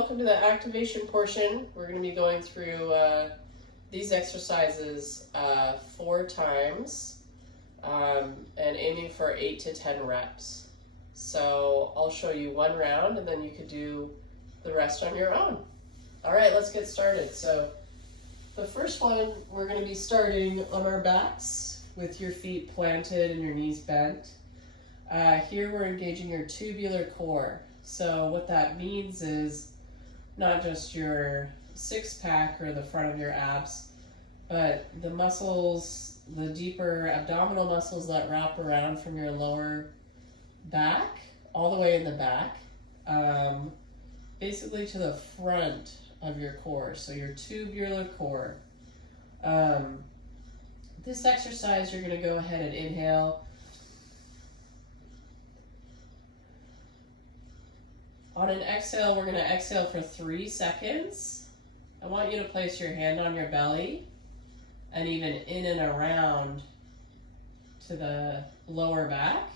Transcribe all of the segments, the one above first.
welcome to the activation portion. We're going to be going through these exercises 4 times and aiming for 8 to 10 reps. So I'll show you one round and then you could do the rest on your own. All right, let's get started. So the first one, we're going to be starting on our backs with your feet planted and your knees bent. Here we're engaging your tubular core. So what that means is not just your six-pack or the front of your abs, but the muscles, the deeper abdominal muscles that wrap around from your lower back, all the way in the back, basically to the front of your core, so your tubular core. This exercise, you're going to go ahead and inhale. On an exhale, we're going to exhale for 3 seconds. I want you to place your hand on your belly and even in and around to the lower back.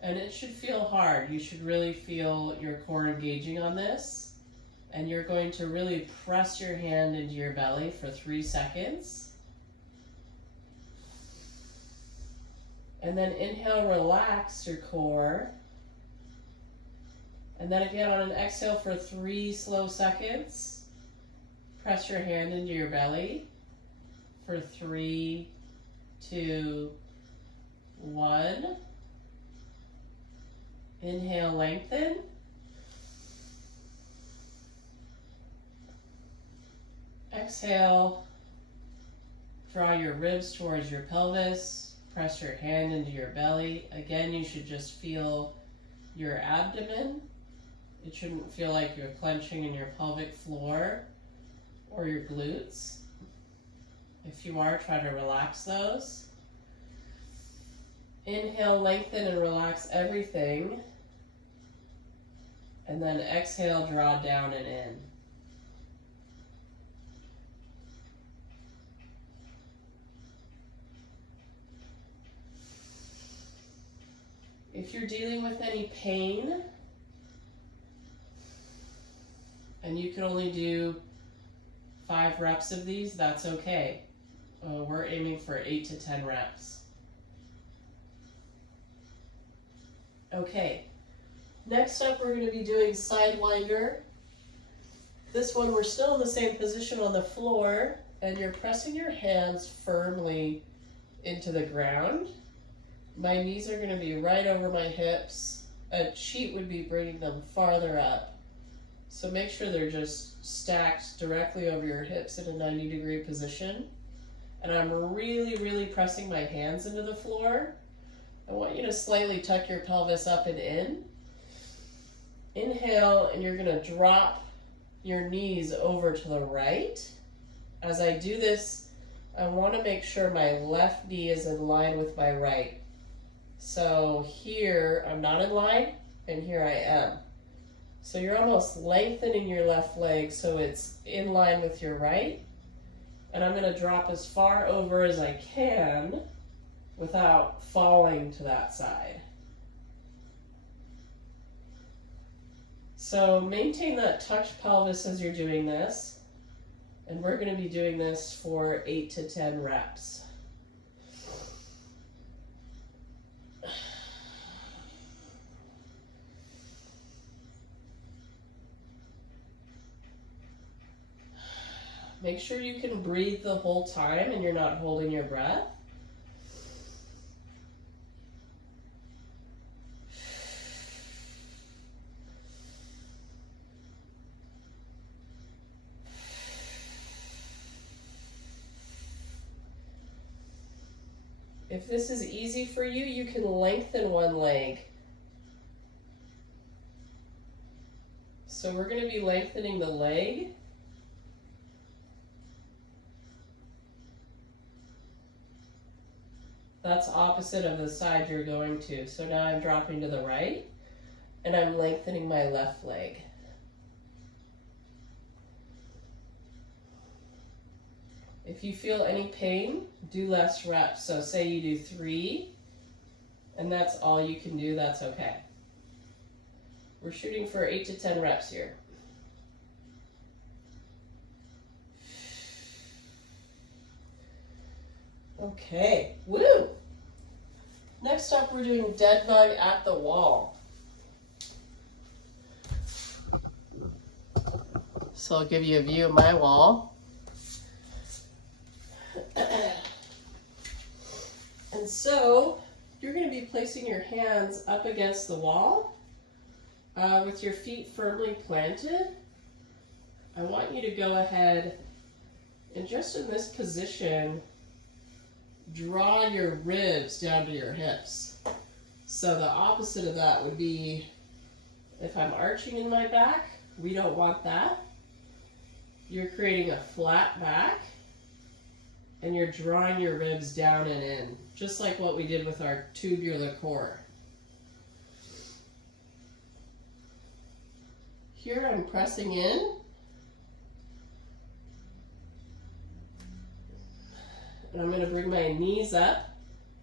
And it should feel hard. You should really feel your core engaging on this. And you're going to really press your hand into your belly for 3 seconds. And then inhale, relax your core. And then again on an exhale for 3 slow seconds, press your hand into your belly for 3, 2, 1. Inhale, lengthen. Exhale, draw your ribs towards your pelvis, press your hand into your belly. Again, you should just feel your abdomen. It shouldn't feel like you're clenching in your pelvic floor or your glutes. If you are, try to relax those. Inhale, lengthen and relax everything. And then exhale, draw down and in. If you're dealing with any pain, and you can only do 5 reps of these, that's okay. We're aiming for 8 to 10 reps. Okay, next up we're going to be doing Sidewinder. This one we're still in the same position on the floor, and you're pressing your hands firmly into the ground. My knees are going to be right over my hips. A cheat would be bringing them farther up. So make sure they're just stacked directly over your hips in a 90-degree position. And I'm really, really pressing my hands into the floor. I want you to slightly tuck your pelvis up and in. Inhale, and you're going to drop your knees over to the right. As I do this, I want to make sure my left knee is in line with my right. So here, I'm not in line, and here I am. So you're almost lengthening your left leg so it's in line with your right. And I'm going to drop as far over as I can without falling to that side. So maintain that tucked pelvis as you're doing this. And we're going to be doing this for 8 to 10 reps. Make sure you can breathe the whole time and you're not holding your breath. If this is easy for you, you can lengthen one leg. So we're going to be lengthening the leg. That's opposite of the side you're going to. So now I'm dropping to the right, and I'm lengthening my left leg. If you feel any pain, do less reps. So say you do 3, and that's all you can do, that's okay. We're shooting for 8 to 10 reps here. Okay, woo! Next up, we're doing dead bug at the wall. So I'll give you a view of my wall. And so you're going to be placing your hands up against the wall with your feet firmly planted. I want you to go ahead and just in this position, draw your ribs down to your hips. So the opposite of that would be if I'm arching in my back, we don't want that. You're creating a flat back and you're drawing your ribs down and in, just like what we did with our tubular core. Here I'm pressing in. And I'm going to bring my knees up.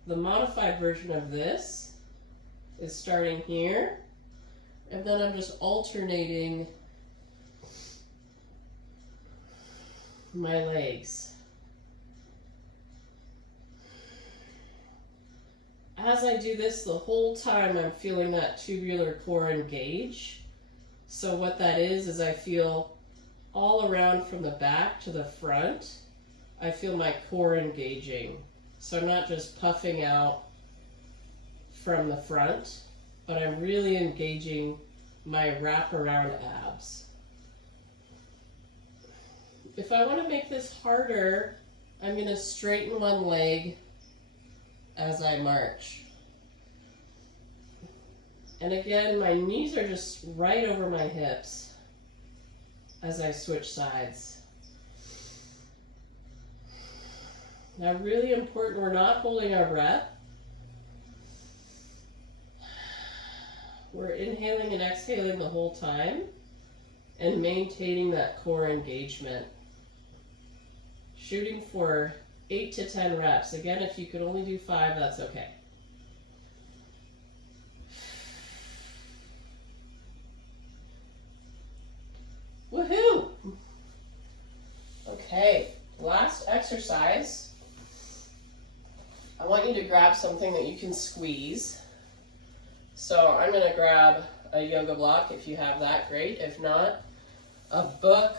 The modified version of this is starting here. And then I'm just alternating my legs. As I do this, the whole time I'm feeling that tubular core engage. So what that is I feel all around from the back to the front, I feel my core engaging. So I'm not just puffing out from the front, but I'm really engaging my wraparound abs. If I want to make this harder, I'm going to straighten one leg as I march. And again, my knees are just right over my hips as I switch sides. Now, really important, we're not holding our breath. We're inhaling and exhaling the whole time and maintaining that core engagement. Shooting for 8 to 10 reps. Again, if you could only do 5, that's okay. Woohoo! Okay, last exercise. I want you to grab something that you can squeeze. So I'm going to grab a yoga block. If you have that, great. If not, a book,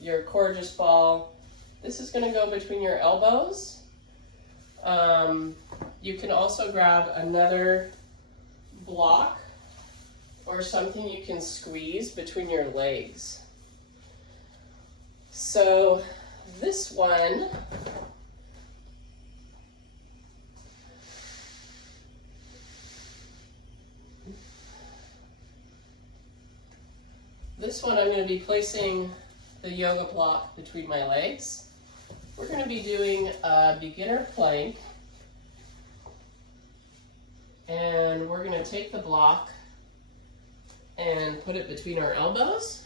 your Courageous ball. This is going to go between your elbows. You can also grab another block or something you can squeeze between your legs. So this one, I'm going to be placing the yoga block between my legs. We're going to be doing a beginner plank. And we're going to take the block and put it between our elbows.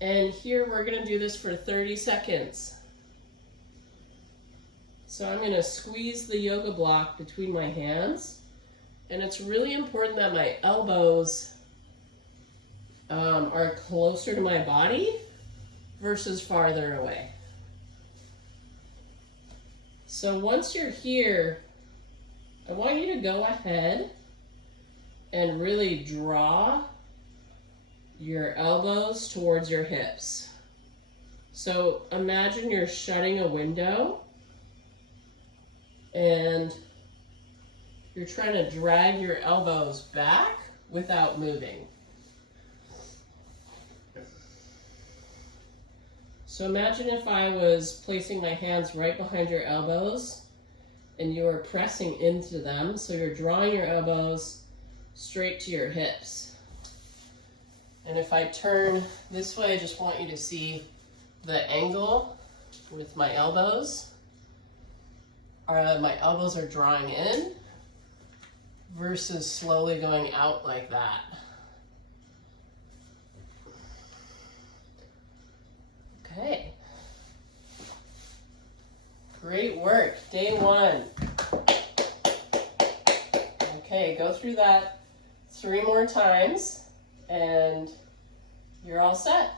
And here we're going to do this for 30 seconds. So I'm going to squeeze the yoga block between my hands. And it's really important that my elbows are closer to my body versus farther away. So once you're here, I want you to go ahead and really draw your elbows towards your hips. So imagine you're shutting a window and you're trying to drag your elbows back without moving. So imagine if I was placing my hands right behind your elbows and you were pressing into them, so you're drawing your elbows straight to your hips. And if I turn this way, I just want you to see the angle with my elbows. My elbows are drawing in versus slowly going out like that. Okay. Great work. Day 1. Okay, go through that 3 more times and you're all set.